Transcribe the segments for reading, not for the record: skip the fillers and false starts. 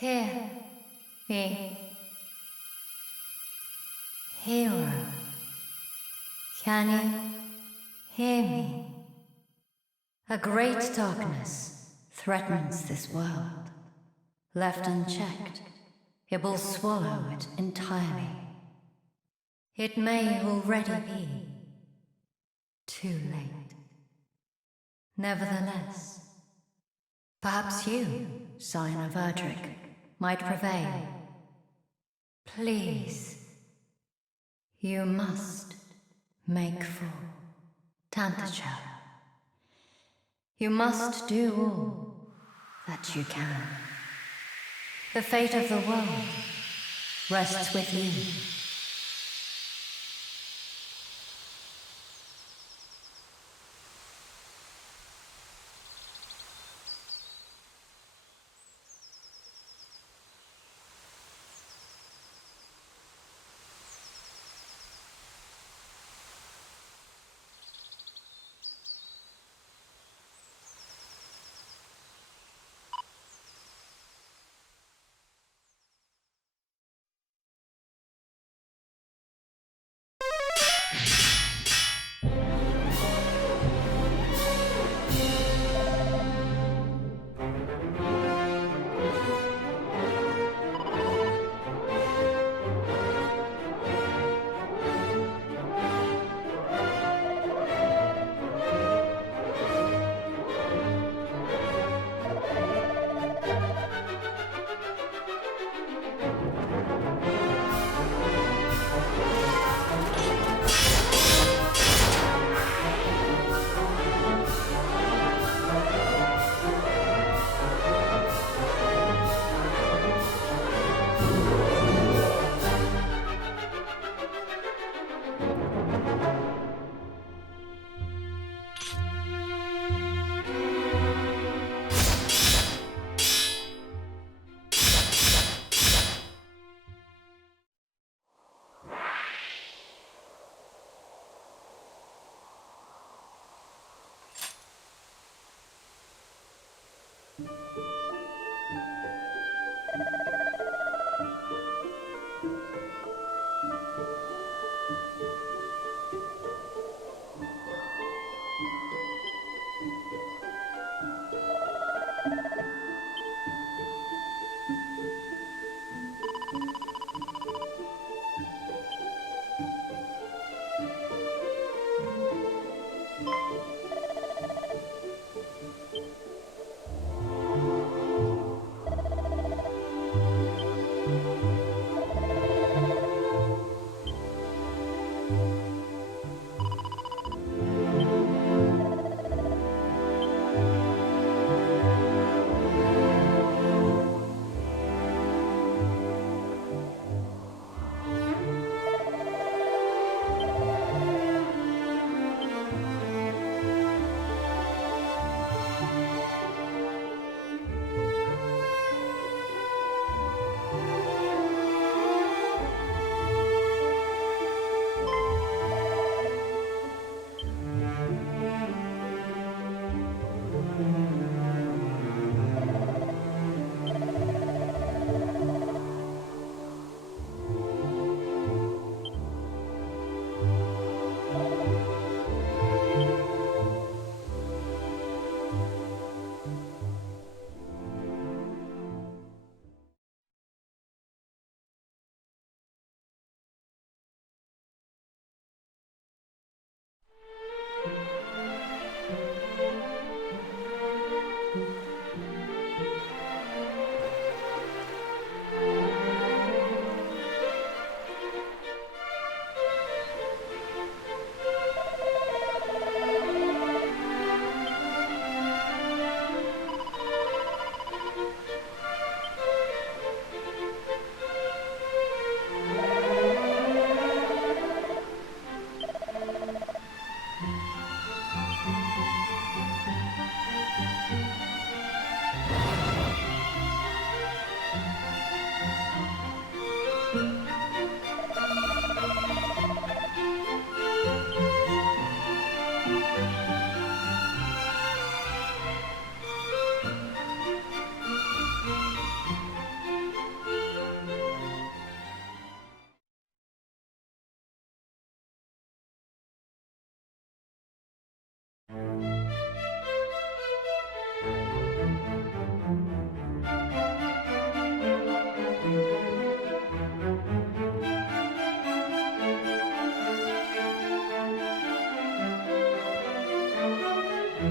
Hear me, hero. Can you hear me? A great darkness threatens this world. Left unchecked, it will swallow it entirely. It may already be too late. Nevertheless, perhaps you, Scion of Erdrick, might prevail. Please, you must make for Tantacha. You must do all that you can. The fate of the world rests with you.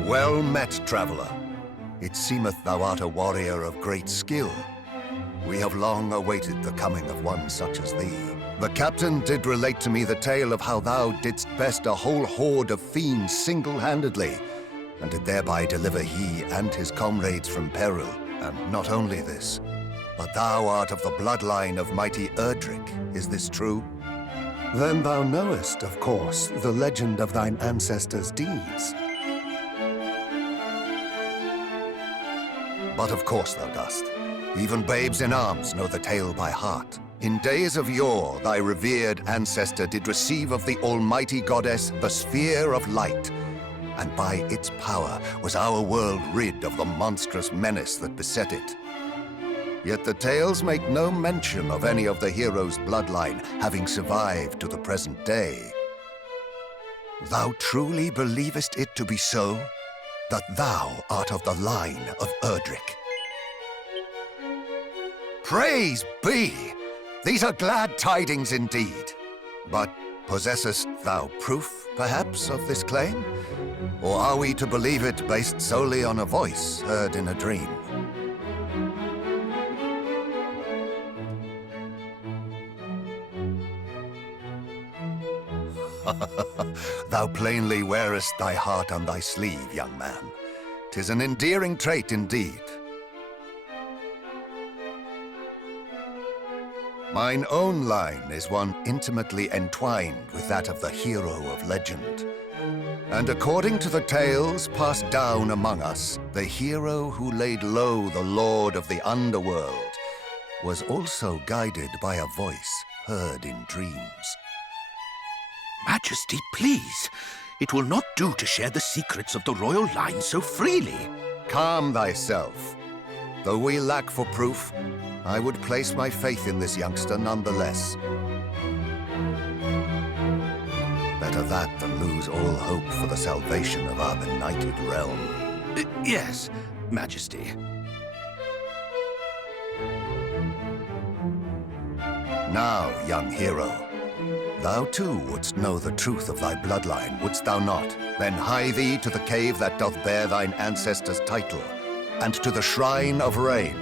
Well met, traveler. It seemeth thou art a warrior of great skill. We have long awaited the coming of one such as thee. The captain did relate to me the tale of how thou didst best a whole horde of fiends single-handedly, and did thereby deliver he and his comrades from peril. And not only this, but thou art of the bloodline of mighty Erdrick. Is this true? Then thou knowest, of course, the legend of thine ancestors' deeds. But of course thou dost. Even babes in arms know the tale by heart. In days of yore, thy revered ancestor did receive of the almighty goddess the sphere of light, and by its power was our world rid of the monstrous menace that beset it. Yet the tales make no mention of any of the heroes' bloodline having survived to the present day. Thou truly believest it to be so, that thou art of the line of Erdrick? Praise be! These are glad tidings indeed. But possessest thou proof, perhaps, of this claim? Or are we to believe it based solely on a voice heard in a dream? Thou plainly wearest thy heart on thy sleeve, young man. 'Tis an endearing trait indeed. Mine own line is one intimately entwined with that of the hero of legend. And according to the tales passed down among us, the hero who laid low the lord of the underworld was also guided by a voice heard in dreams. Majesty, please. It will not do to share the secrets of the royal line so freely. Calm thyself. Though we lack for proof, I would place my faith in this youngster nonetheless. Better that than lose all hope for the salvation of our benighted realm. Yes, Majesty. Now, young hero, thou too wouldst know the truth of thy bloodline, wouldst thou not? Then hie thee to the cave that doth bear thine ancestors' title, and to the Shrine of Rain.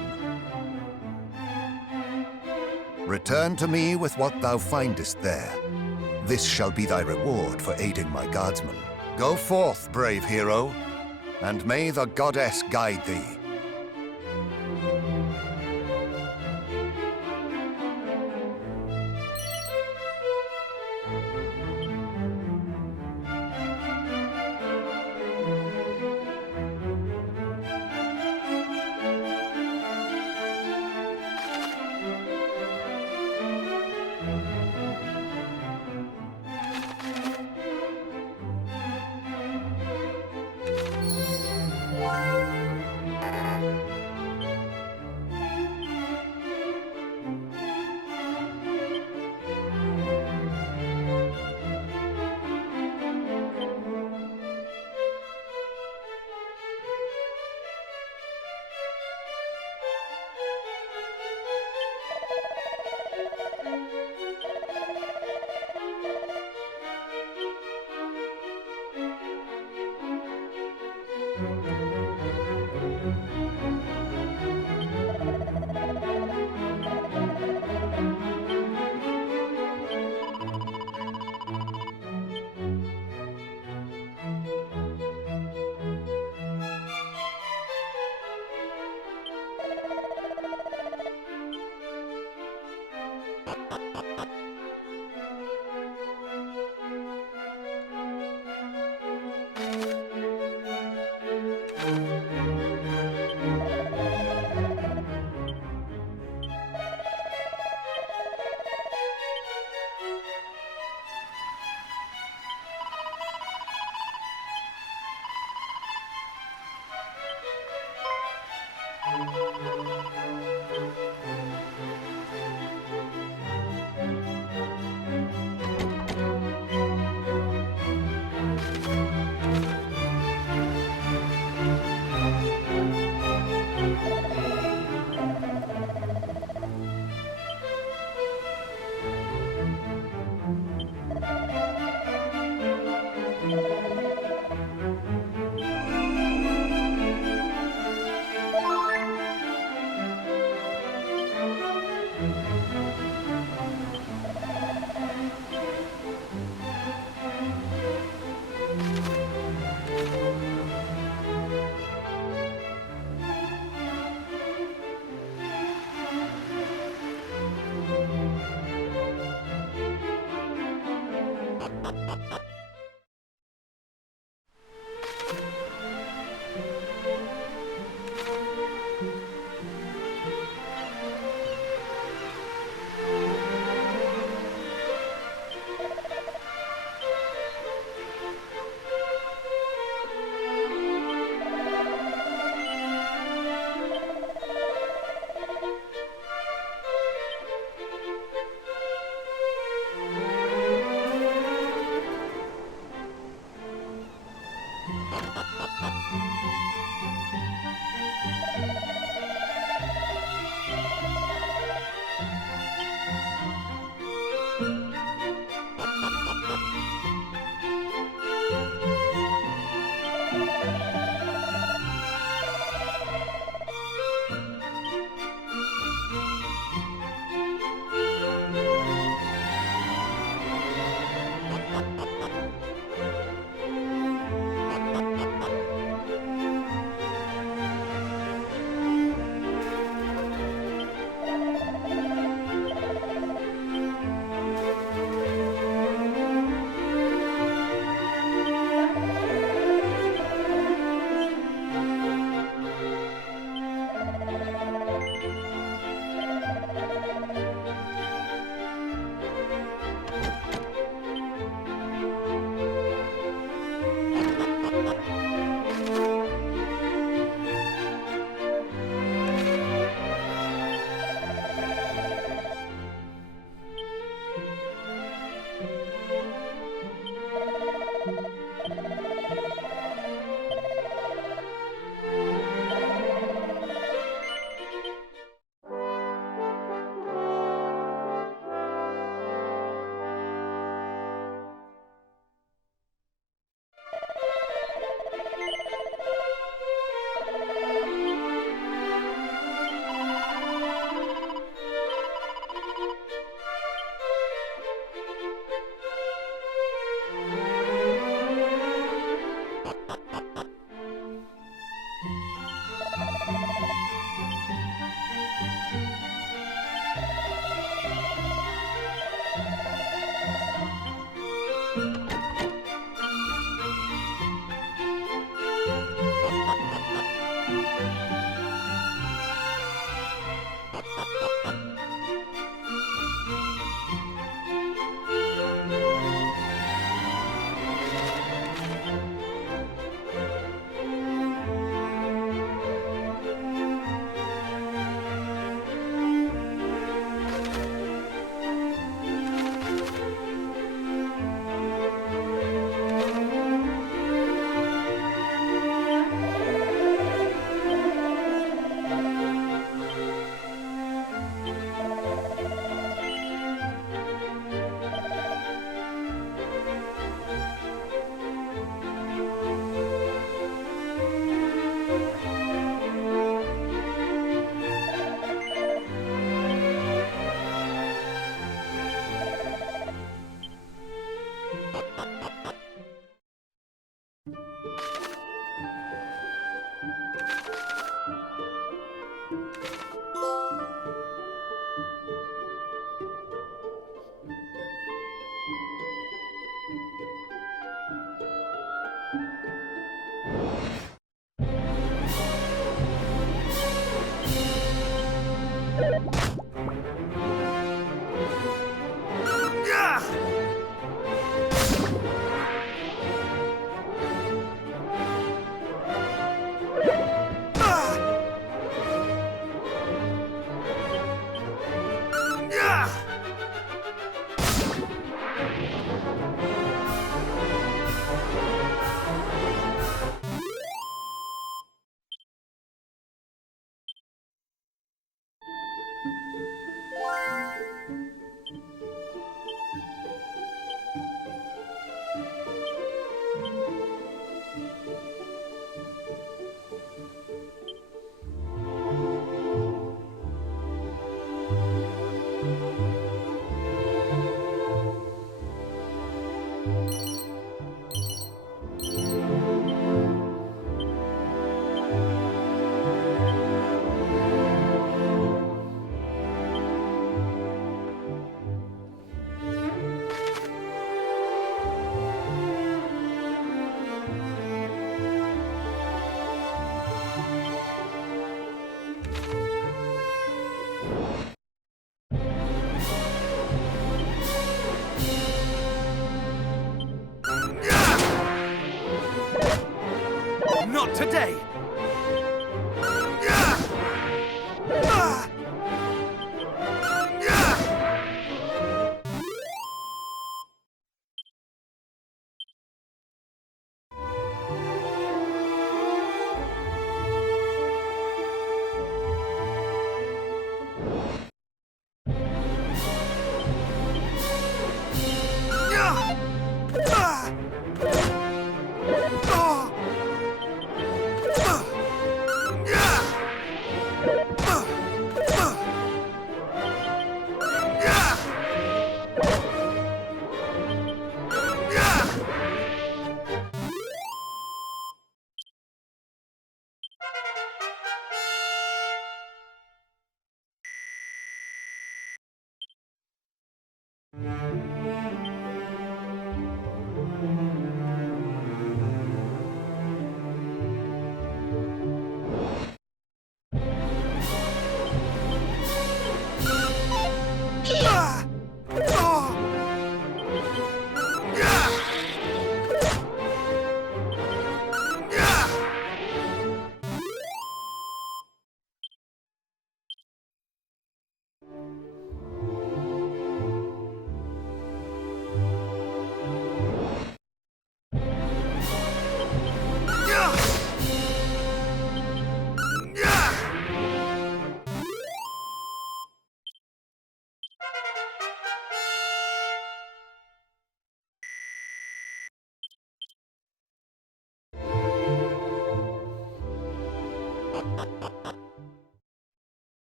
Return to me with what thou findest there. This shall be thy reward for aiding my guardsmen. Go forth, brave hero, and may the goddess guide thee.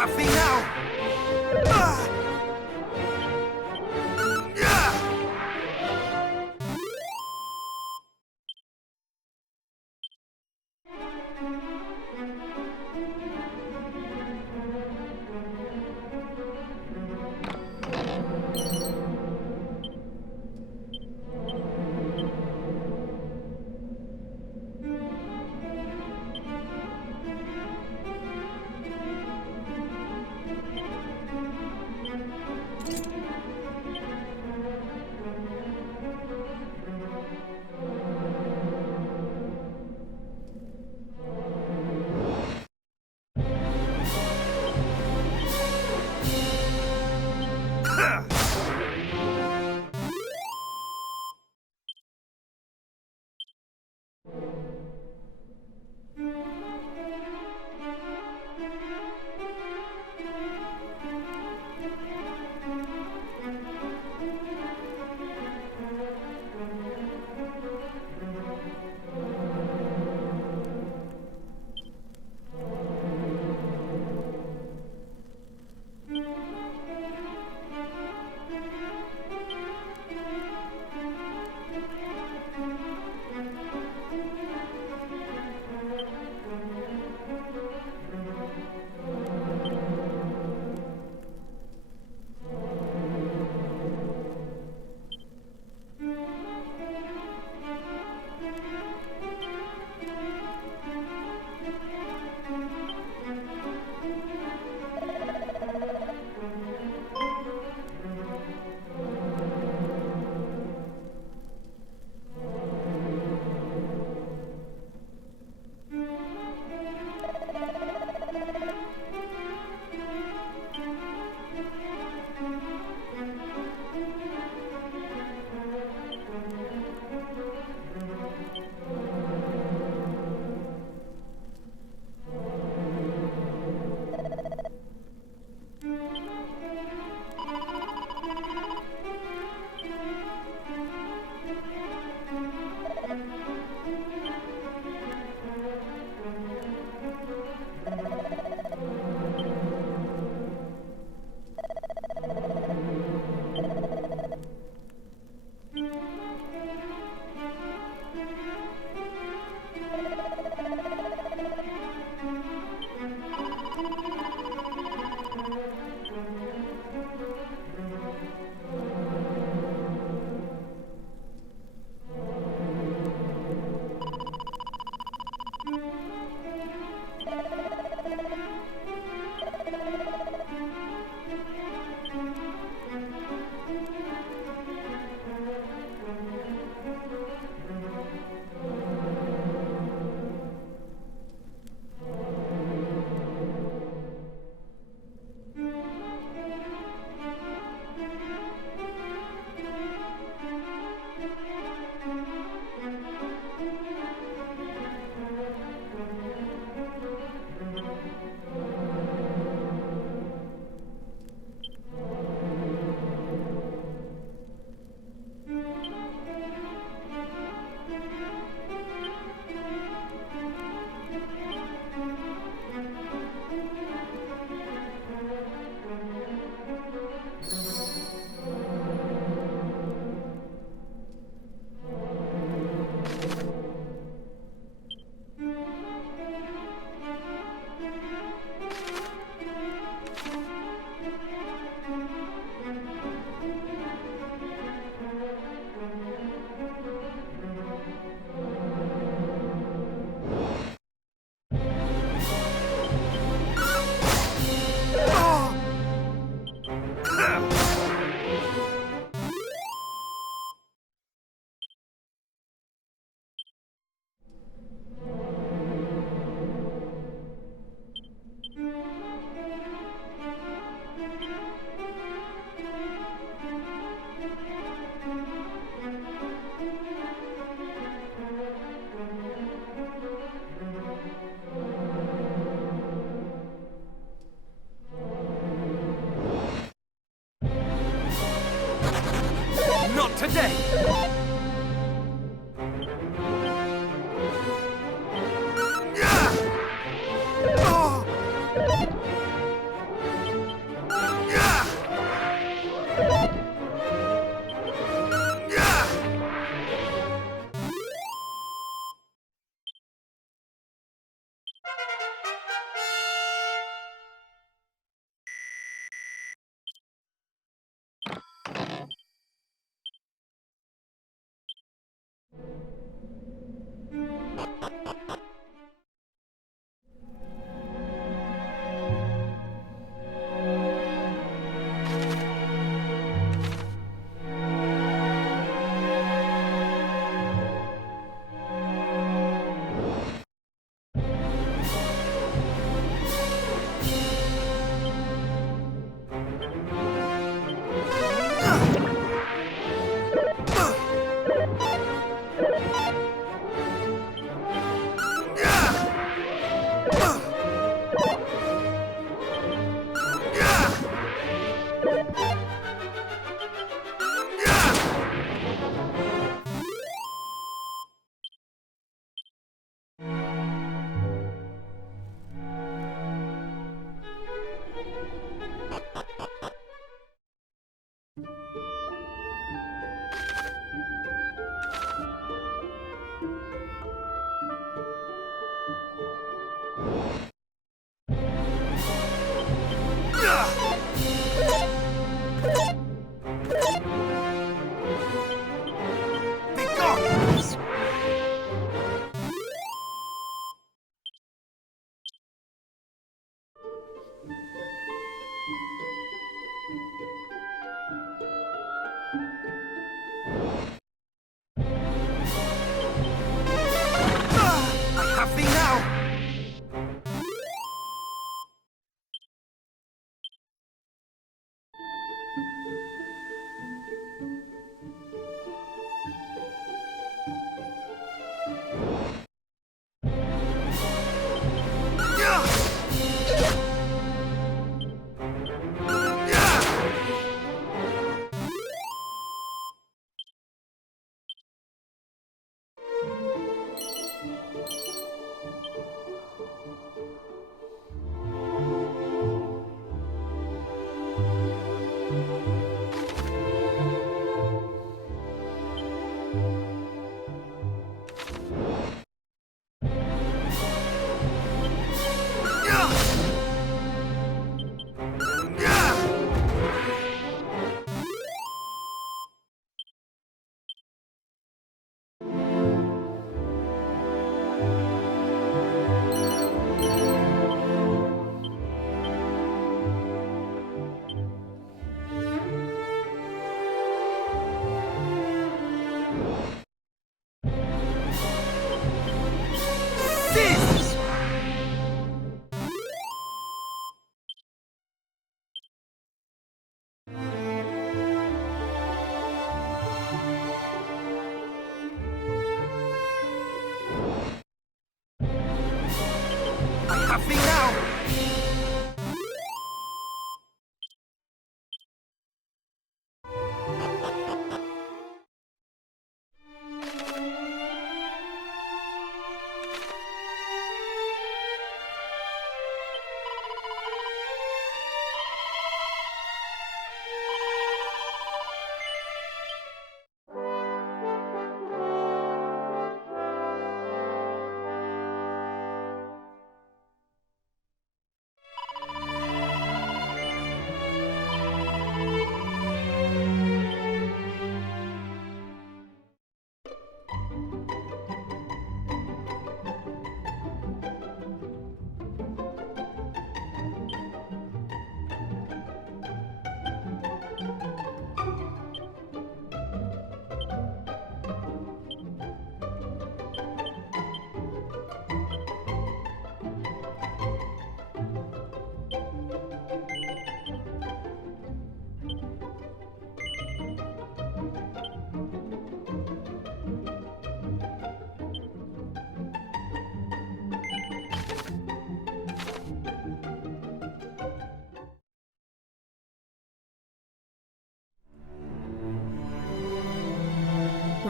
have thee now! Ah! Ah! have thee now! Have thee now!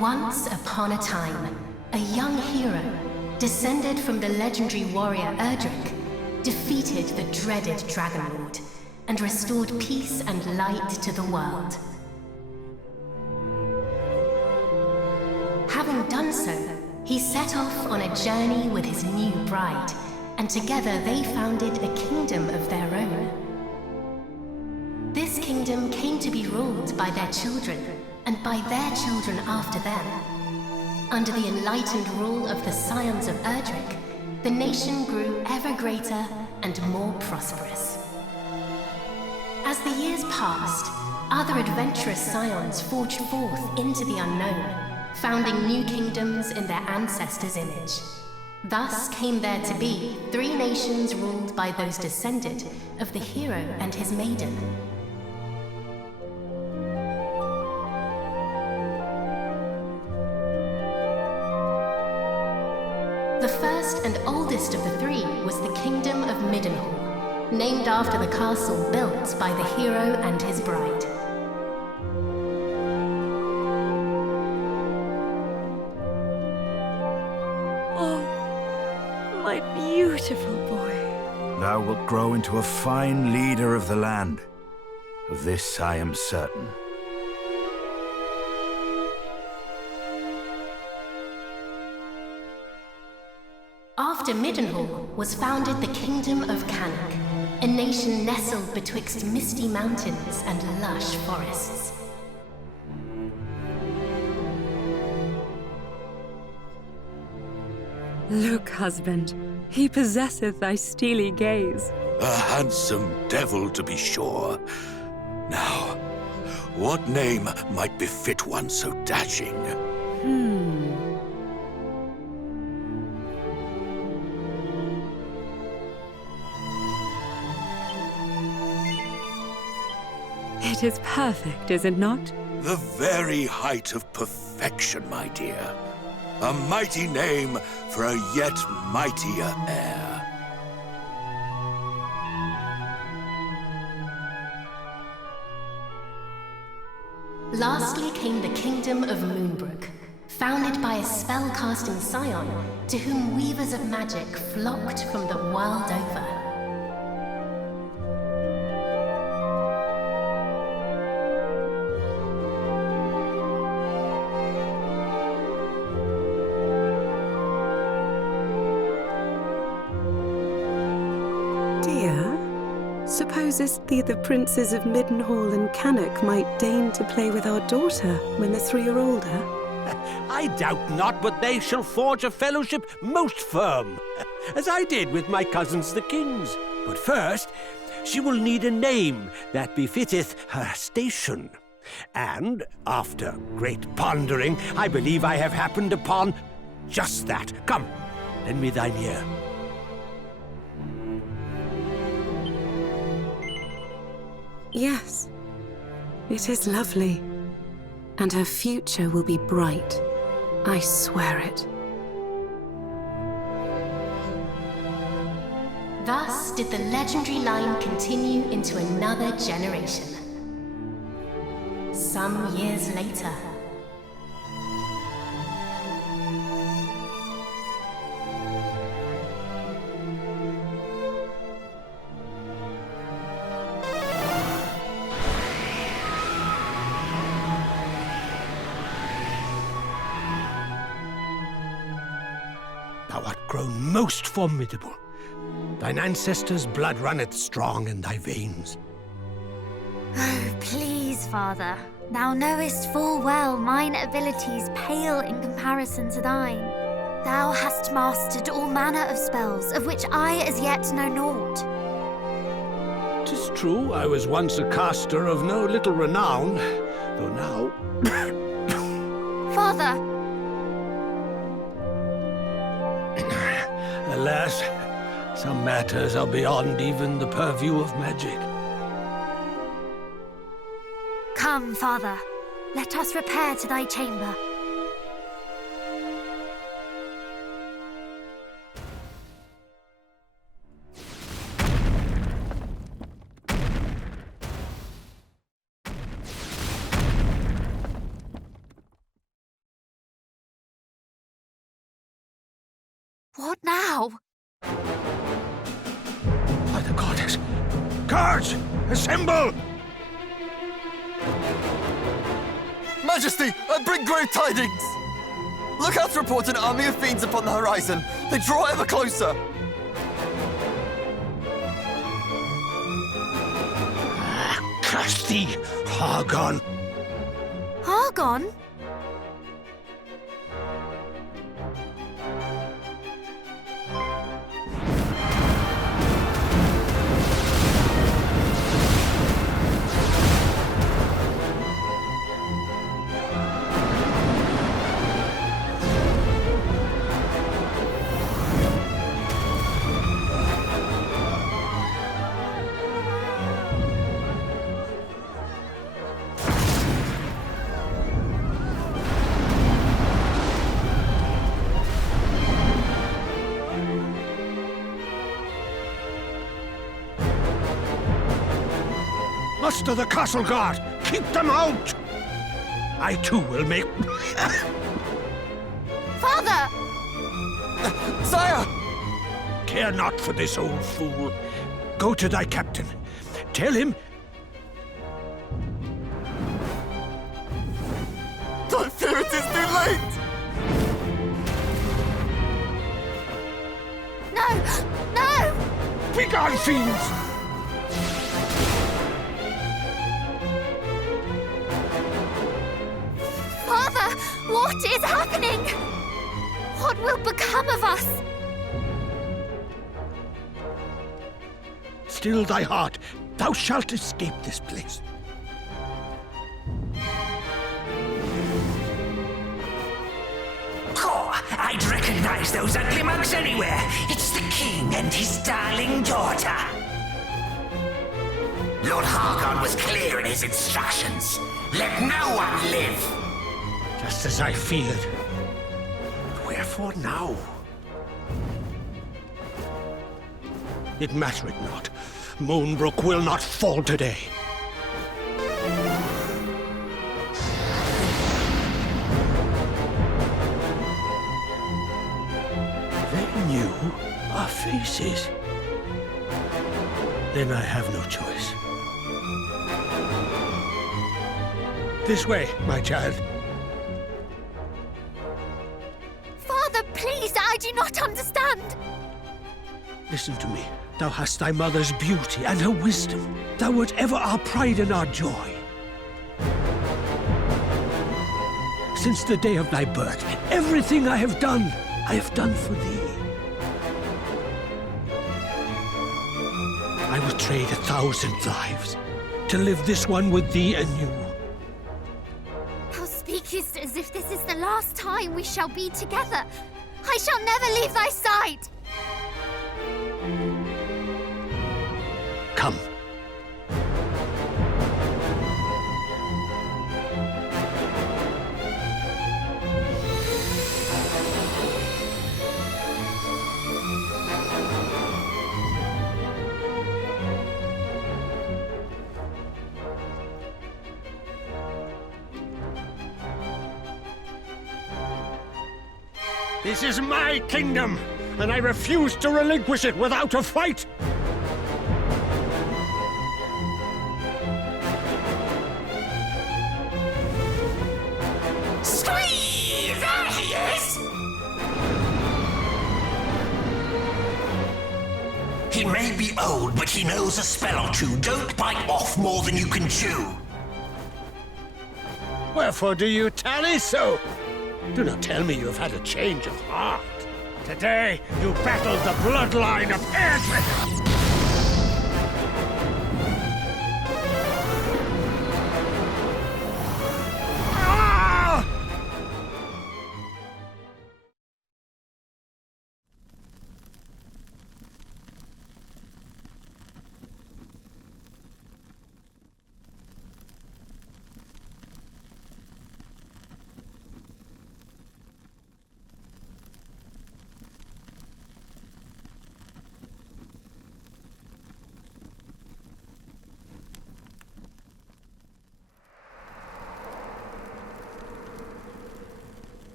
Once upon a time, a young hero, descended from the legendary warrior Erdrick, defeated the dreaded Dragon Lord and restored peace and light to the world. Having done so, he set off on a journey with his new bride, and together they founded a kingdom of their own. This kingdom came to be ruled by their children, and by their children after them. Under the enlightened rule of the scions of Erdrick, the nation grew ever greater and more prosperous. As the years passed, other adventurous scions forged forth into the unknown, founding new kingdoms in their ancestors' image. Thus came there to be 3 nations ruled by those descended of the hero and his maiden. The first and oldest of the 3 was the Kingdom of Middenhall, named after the castle built by the hero and his bride. Oh, my beautiful boy. Thou wilt grow into a fine leader of the land. Of this I am certain. After Middenhall was founded the Kingdom of Cannock, a nation nestled betwixt misty mountains and lush forests. Look, husband, he possesseth thy steely gaze. A handsome devil, to be sure. Now, what name might befit one so It is perfect, is it not? The very height of perfection, my dear. A mighty name for a yet mightier heir. Lastly came the kingdom of Moonbrook, founded by a spell-casting scion to whom weavers of magic flocked from the world over. Dear, supposest thee the princes of Middenhall and Cannock might deign to play with our daughter when the three are older? I doubt not but they shall forge a fellowship most firm, as I did with my cousins the kings. But first, she will need a name that befitteth her station. And, after great pondering, I believe I have happened upon just that. Come, lend me thine ear. Yes, it is lovely. And her future will be bright. I swear it. Thus did the legendary line continue into another generation. Some years later, Thou art grown most formidable. Thine ancestors' blood runneth strong in thy veins. Oh, please, Father. Thou knowest full well mine abilities pale in comparison to thine. Thou hast mastered all manner of spells, of which I as yet know naught. 'Tis true I was once a caster of no little renown, though now... Father! Alas, some matters are beyond even the purview of magic. Come, Father. Let us repair to thy chamber. What now? By the goddess! Guards! Assemble! Majesty, I bring great tidings! Lookouts report an army of fiends upon the horizon. They draw ever closer. Curse thee, Hargon! Argon? Muster the castle guard! Keep them out! I too will make... Father! Sire! Care not for this old fool. Go to thy captain. Tell him... I fear it is too late! No! No! Begone, fiends! Father! What is happening? What will become of us? Still thy heart. Thou shalt escape this place. Oh, I'd recognize those ugly mugs anywhere. It's the king and his darling daughter. Lord Hargon was clear in his instructions. Let no one live. Just as I feared. But wherefore now? It mattereth not. Moonbrook will not fall today. They knew our faces. Then I have no choice. This way, my child. Father, please, I do not understand. Listen to me. Thou hast thy mother's beauty and her wisdom. Thou wert ever our pride and our joy. Since the day of thy birth, everything I have done for thee. I would trade 1,000 lives to live this one with thee anew. Thou speakest as if this is the last time we shall be together. I shall never leave thy side. Come. This is my kingdom, and I refuse to relinquish it without a fight! Squee! There he is! He may be old, but he knows a spell or two. Don't bite off more than you can chew. Wherefore do you tarry so? Do not tell me you have had a change of heart. Today, you battled the bloodline of Erdrick!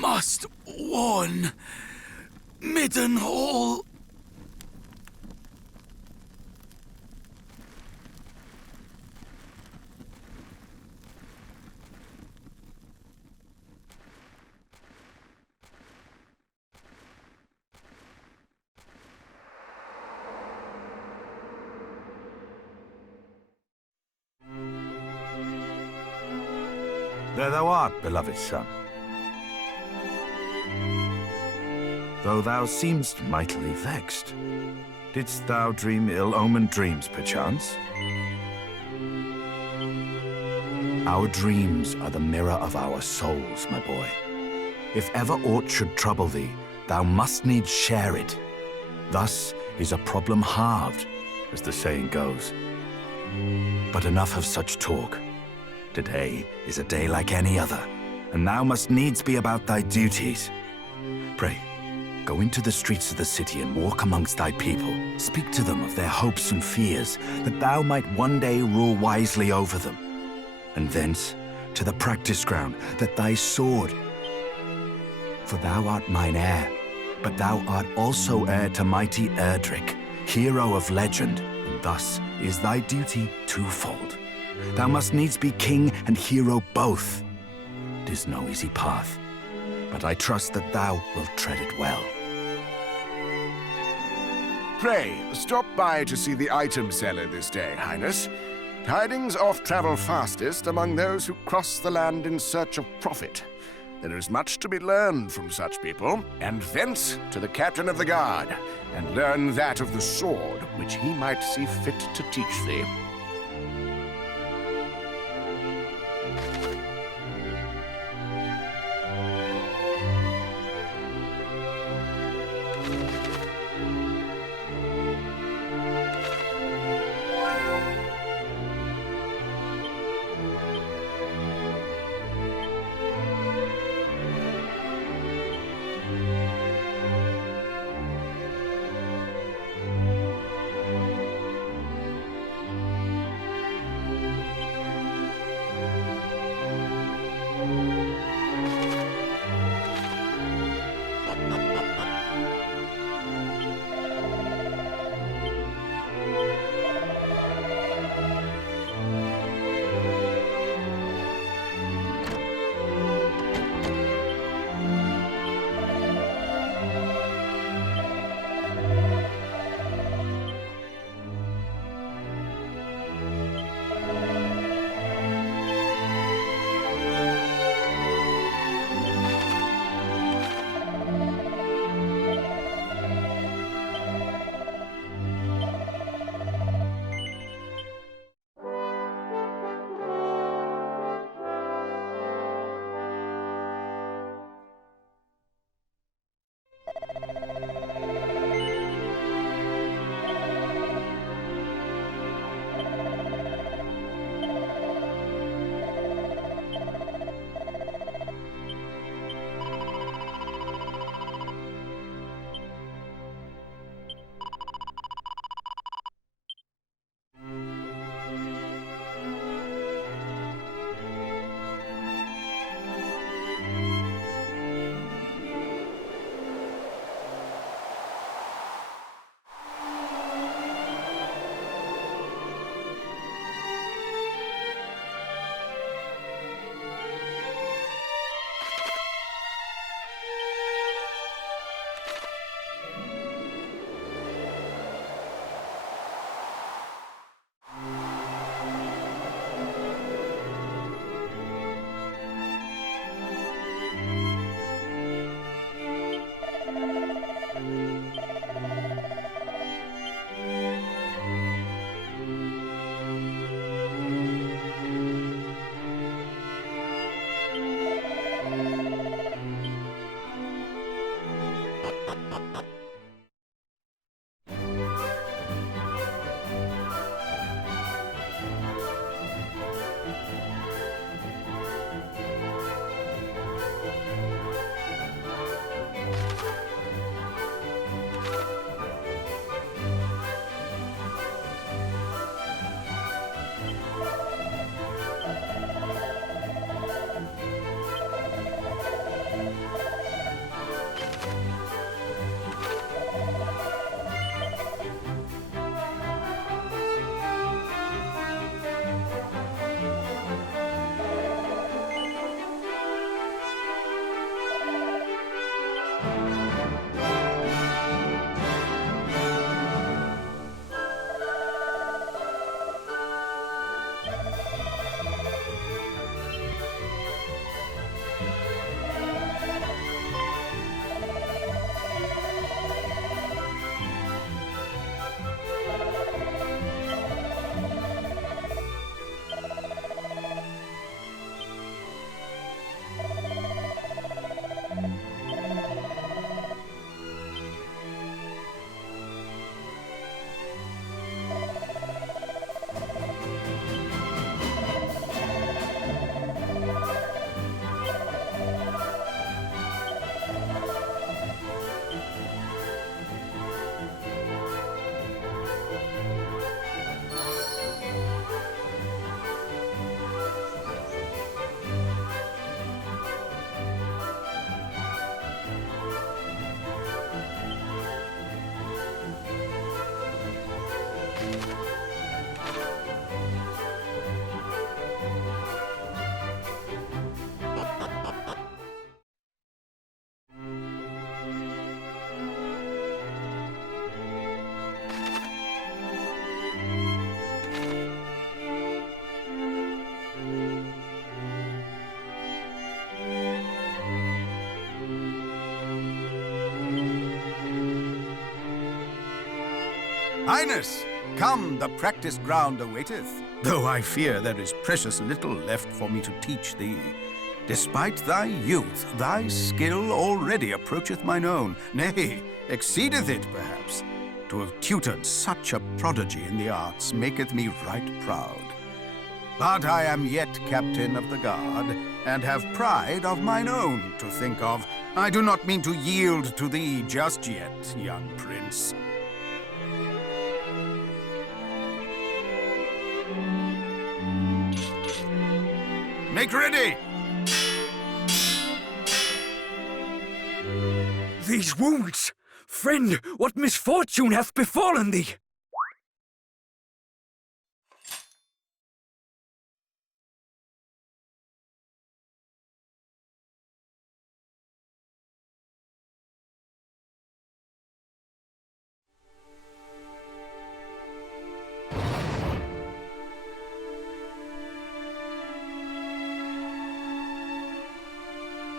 Must warn Midden Hall. There thou art, beloved son. Though thou seemst mightily vexed, didst thou dream ill-omened dreams, perchance? Our dreams are the mirror of our souls, my boy. If ever aught should trouble thee, thou must needs share it. Thus is a problem halved, as the saying goes. But enough of such talk. Today is a day like any other, and thou must needs be about thy duties. Pray, go into the streets of the city and walk amongst thy people. Speak to them of their hopes and fears, that thou might one day rule wisely over them. And thence to the practice ground, that thy sword... For thou art mine heir, but thou art also heir to mighty Erdrick, hero of legend, and thus is thy duty twofold. Thou must needs be king and hero both. 'Tis no easy path, but I trust that thou wilt tread it well. Pray, stop by to see the item seller this day, Highness. Tidings oft travel fastest among those who cross the land in search of profit. There is much to be learned from such people, and thence to the captain of the guard, and learn that of the sword which he might see fit to teach thee. Highness, come, the practice ground awaiteth. Though I fear there is precious little left for me to teach thee. Despite thy youth, thy skill already approacheth mine own, nay, exceedeth it perhaps. To have tutored such a prodigy in the arts maketh me right proud. But I am yet captain of the guard, and have pride of mine own to think of. I do not mean to yield to thee just yet, young prince. Make ready! These wounds! Friend, what misfortune hath befallen thee?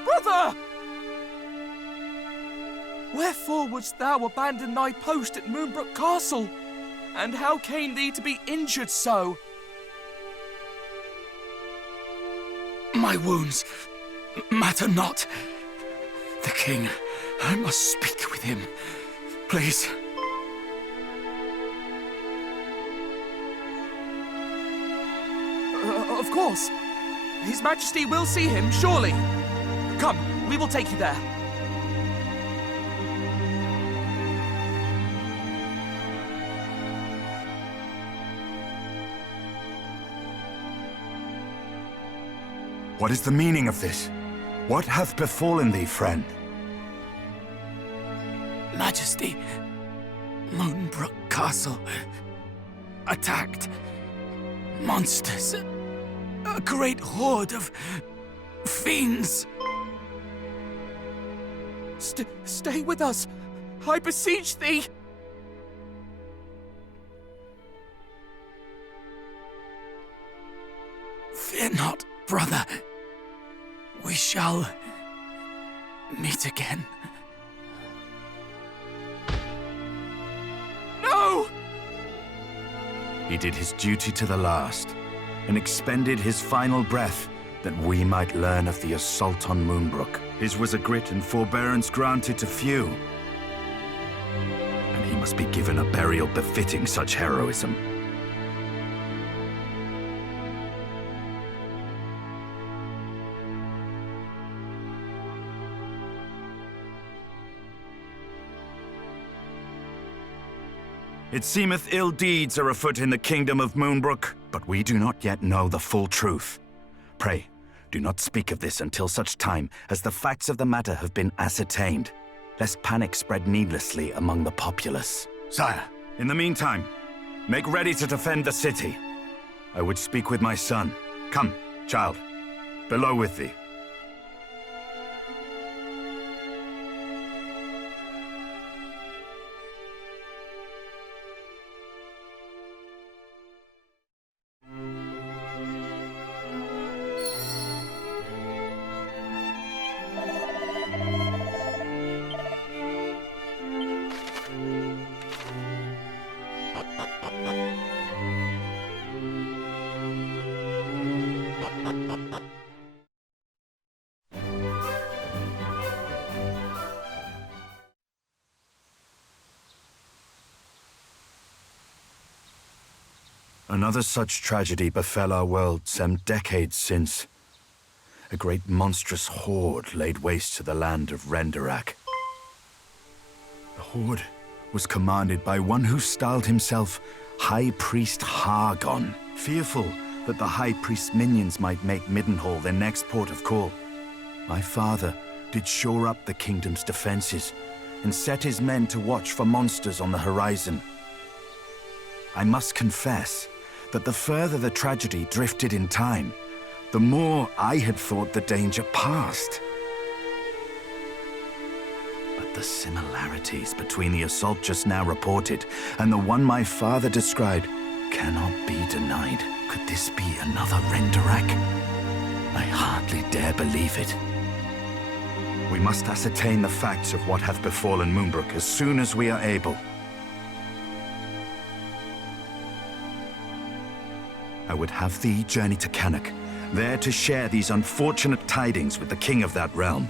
Brother! Wherefore wouldst thou abandon thy post at Moonbrook Castle? And how came thee to be injured so? My wounds matter not. The king, I must speak with him. Please. Of course. His Majesty will see him, surely. Come, we will take you there. What is the meaning of this? What hath befallen thee, friend? Majesty, Moonbrook Castle. Attacked. Monsters. A great horde of fiends. Stay with us. I beseech thee. Fear not, brother. We shall meet again. No! He did his duty to the last, and expended his final breath that we might learn of the assault on Moonbrook. His was a grit and forbearance granted to few, and he must be given a burial befitting such heroism. It seemeth ill deeds are afoot in the kingdom of Moonbrook, but we do not yet know the full truth. Pray, do not speak of this until such time as the facts of the matter have been ascertained, lest panic spread needlessly among the populace. Sire, in the meantime, make ready to defend the city. I would speak with my son. Come, child, below with thee. Another such tragedy befell our world some decades since. A great monstrous horde laid waste to the land of Renderak. The horde was commanded by one who styled himself High Priest Hargon, fearful that the High Priest's minions might make Middenhall their next port of call. My father did shore up the kingdom's defenses and set his men to watch for monsters on the horizon. I must confess that the further the tragedy drifted in time, the more I had thought the danger past. But the similarities between the assault just now reported and the one my father described cannot be denied. Could this be another Renderak? I hardly dare believe it. We must ascertain the facts of what hath befallen Moonbrook as soon as we are able. I would have thee journey to Cannock, there to share these unfortunate tidings with the king of that realm.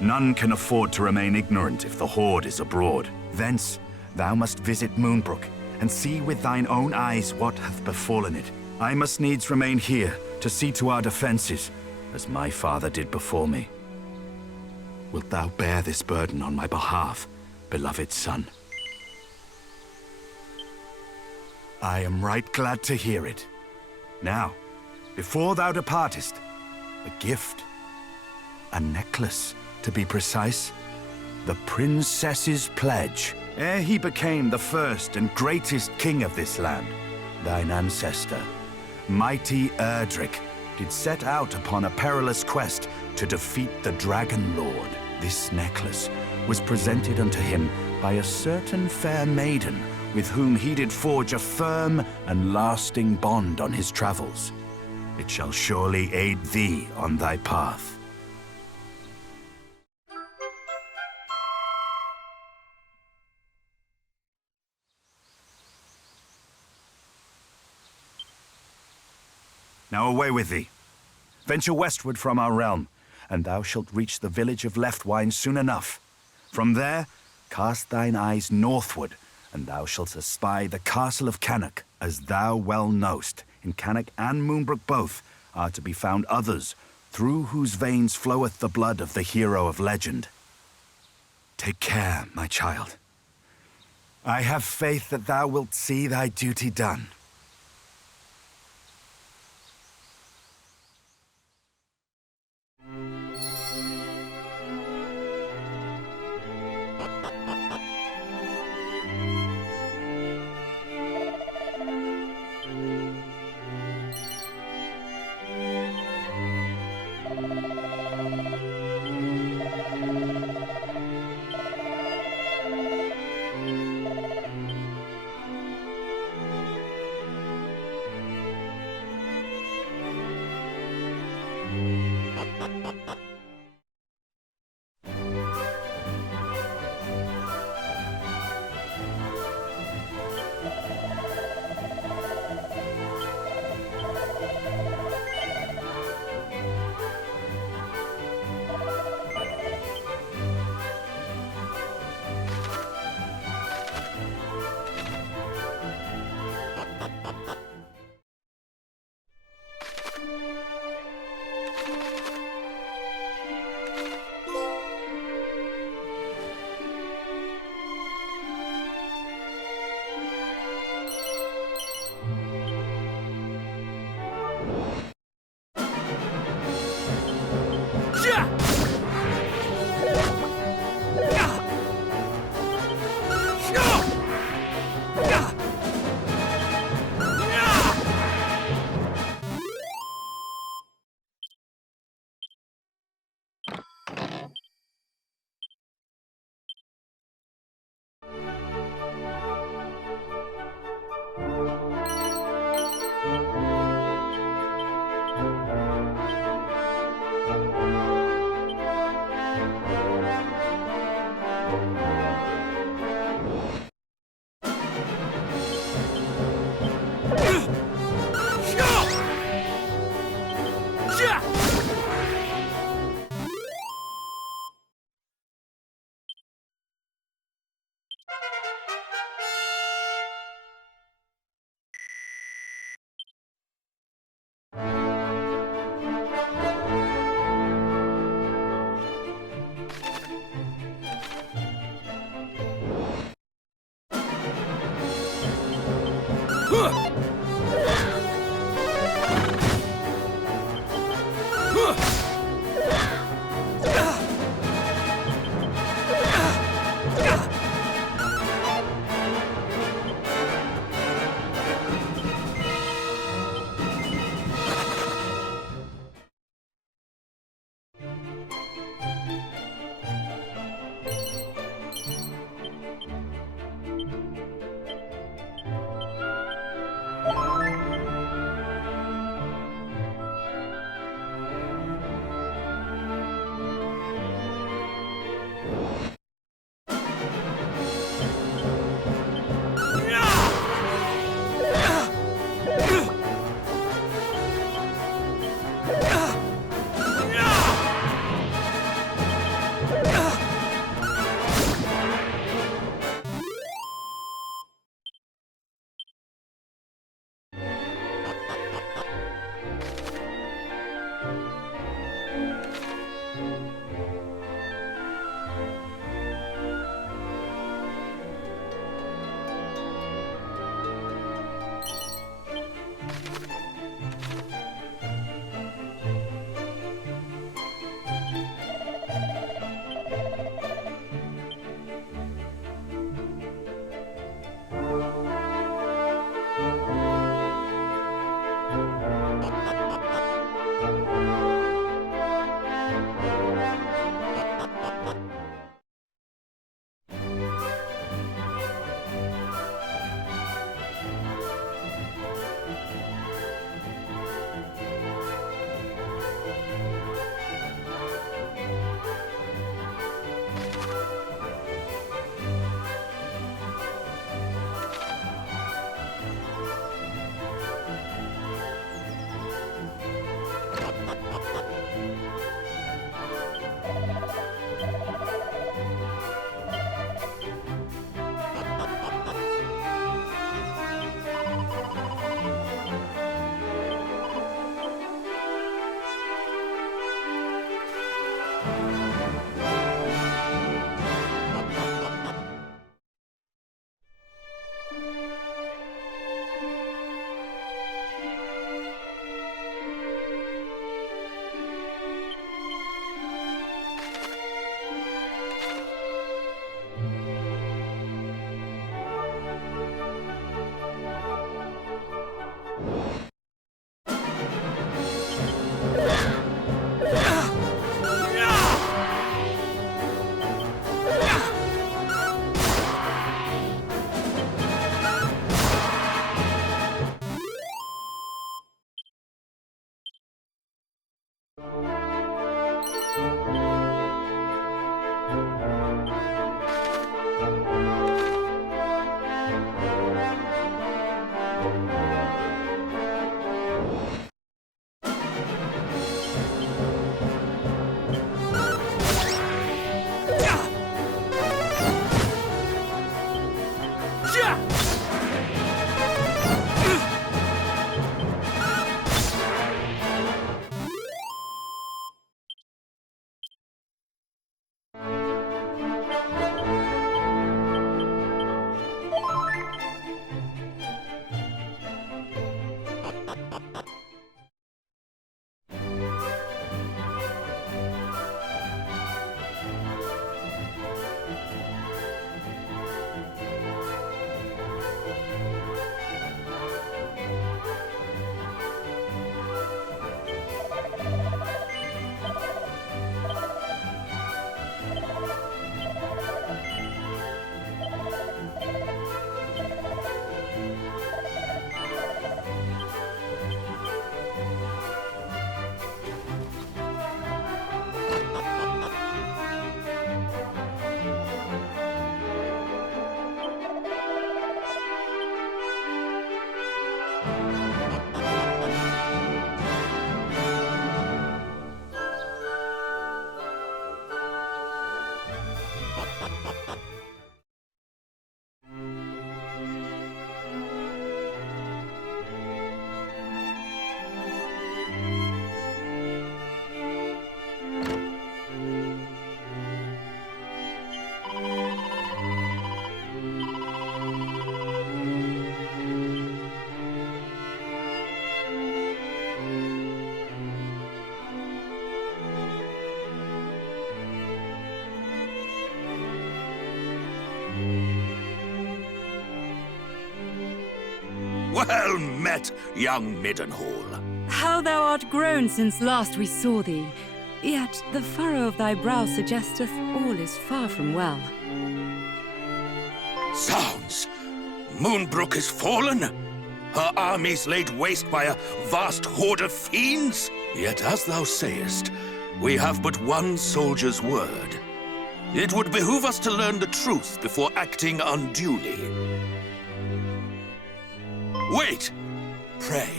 None can afford to remain ignorant if the Horde is abroad. Thence, thou must visit Moonbrook, and see with thine own eyes what hath befallen it. I must needs remain here to see to our defenses, as my father did before me. Wilt thou bear this burden on my behalf, beloved son? I am right glad to hear it. Now, before thou departest, a gift. A necklace, to be precise. The princess's pledge. Ere he became the first and greatest king of this land, thine ancestor, mighty Erdrick, did set out upon a perilous quest to defeat the Dragon Lord. This necklace was presented unto him by a certain fair maiden with whom he did forge a firm and lasting bond on his travels. It shall surely aid thee on thy path. Now away with thee. Venture westward from our realm, and thou shalt reach the village of Leftwine soon enough. From there, cast thine eyes northward, and thou shalt espy the castle of Cannock. As thou well knowst, in Cannock and Moonbrook both are to be found others, through whose veins floweth the blood of the hero of legend. Take care, my child. I have faith that thou wilt see thy duty done. Well met, young Middenhall. How thou art grown since last we saw thee. Yet the furrow of thy brow suggesteth all is far from well. Sounds! Moonbrook is fallen? Her armies laid waste by a vast horde of fiends? Yet as thou sayest, we have but one soldier's word. It would behoove us to learn the truth before acting unduly. Wait! Pray,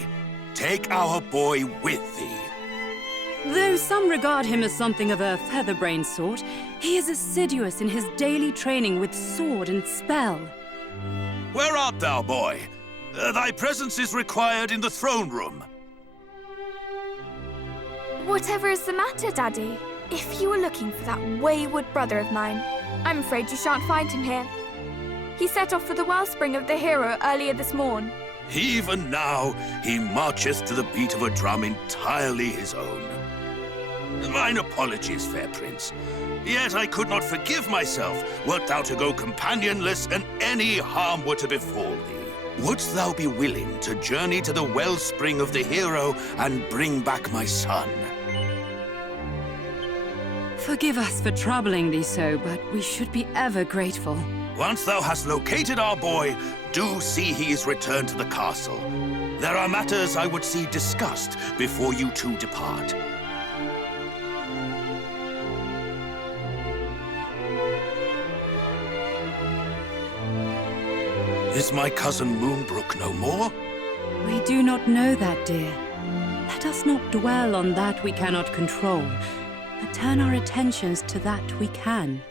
take our boy with thee. Though some regard him as something of a featherbrained sort, he is assiduous in his daily training with sword and spell. Where art thou, boy? Thy presence is required in the throne room. Whatever is the matter, Daddy? If you were looking for that wayward brother of mine, I'm afraid you shan't find him here. He set off for the wellspring of the hero earlier this morn. Even now, he marcheth to the beat of a drum entirely his own. Mine apologies, fair prince. Yet I could not forgive myself wert thou to go companionless and any harm were to befall thee. Wouldst thou be willing to journey to the wellspring of the hero and bring back my son? Forgive us for troubling thee so, but we should be ever grateful. Once thou hast located our boy, do see he is returned to the castle. There are matters I would see discussed before you two depart. Is my cousin Moonbrook no more? We do not know that, dear. Let us not dwell on that we cannot control, but turn our attentions to that we can.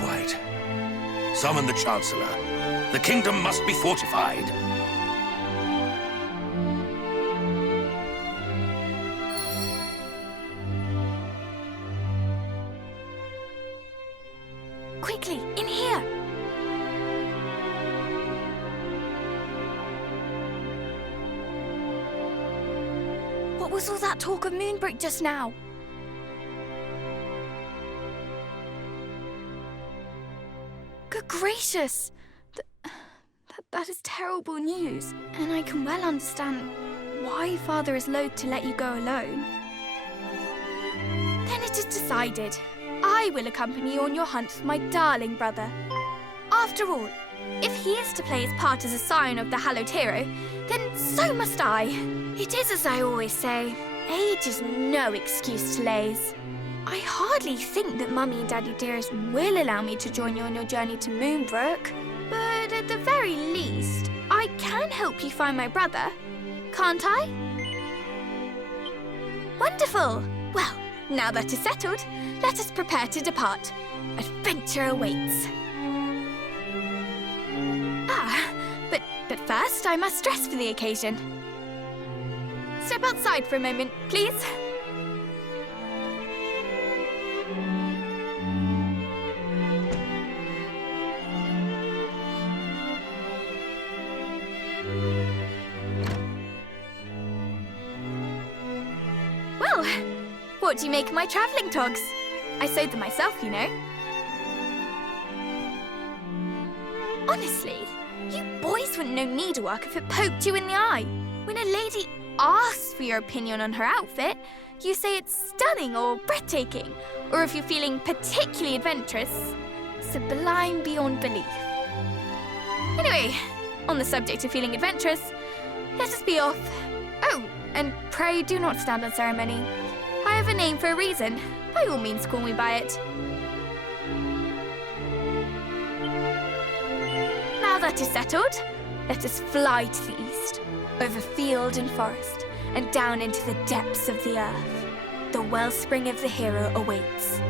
Quite. Summon the Chancellor. The kingdom must be fortified. Quickly, in here! What was all that talk of Moonbrook just now? Good gracious! That is terrible news, and I can well understand why Father is loath to let you go alone. Then it is decided. I will accompany you on your hunt for my darling brother. After all, if he is to play his part as a scion of the hallowed hero, then so must I. It is as I always say, age is no excuse to laze. I hardly think that Mummy and Daddy dearest will allow me to join you on your journey to Moonbrook. But at the very least, I can help you find my brother, can't I? Wonderful! Well, now that is settled, let us prepare to depart. Adventure awaits. But first I must dress for the occasion. Step outside for a moment, please. Well, what do you make of my travelling togs? I sewed them myself, you know. Honestly, you boys wouldn't know needlework if it poked you in the eye. When a lady asks for your opinion on her outfit, you say it's stunning or breathtaking, or if you're feeling particularly adventurous, sublime beyond belief. Anyway, on the subject of feeling adventurous, let us be off. Oh, and pray do not stand on ceremony. I have a name for a reason. By all means, call me by it. Now that is settled, let us fly to the east, over field and forest, and down into the depths of the earth. the wellspring of the hero awaits.